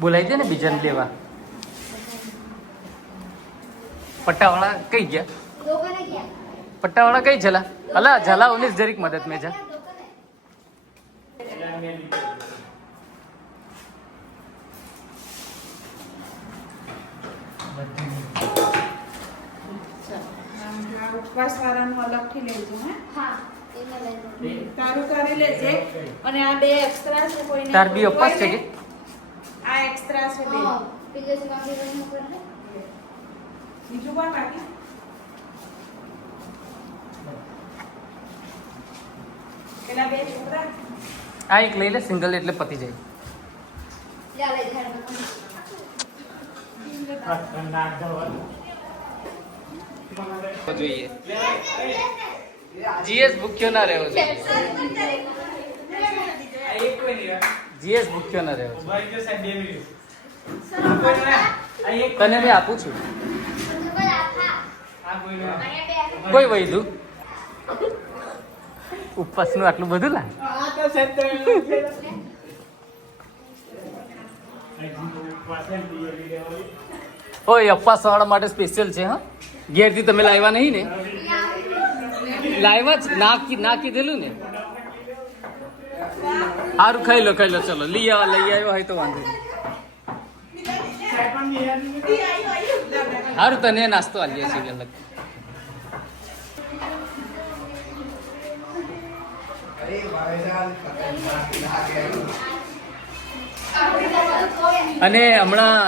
બોલાવી દે ને બીજાને લેવા. પટ્ટાવાળા કઈ ગયા? પટ્ટાવાળા કઈ ઝલા? અલા ઝલા ઓલીસ જરીક મદદ મેં જા. ઉપવાસ વાળાનું અલગથી લેજો હે. તારું કરી લેજે. અને આ બે એક્સ્ટ્રા છે કોઈને. તાર બી ઉપવાસ છે કે? આ એક્સ્ટ્રા છે બે. બીજું પણ બાકી. પેલા બે છોકરા. આ એક લઈ લે સિંગલ એટલે પતી જાય. જોઈએ જીએસ ભૂખ્યો ના રહ્યો છે. જીએસ ભૂખ્યો ના રહ્યો છે. તને મેં આપું છું. કોઈ વૈધું ઉપવાસ નું આટલું બધું લા. ઓય ઉપવાસ વાળા માટે સ્પેશિયલ છે. હા ઘેરથી તમે લાવ્યા નહીં ને? લાવ્યા જ ના કીધેલું ને. સારું ખાઈ લો ચલો. લઈ આવ્યો હોય તો વાંધો નહીં. સારું તને નાસ્તો આલીએ છીએ અલગ. અને હમણાં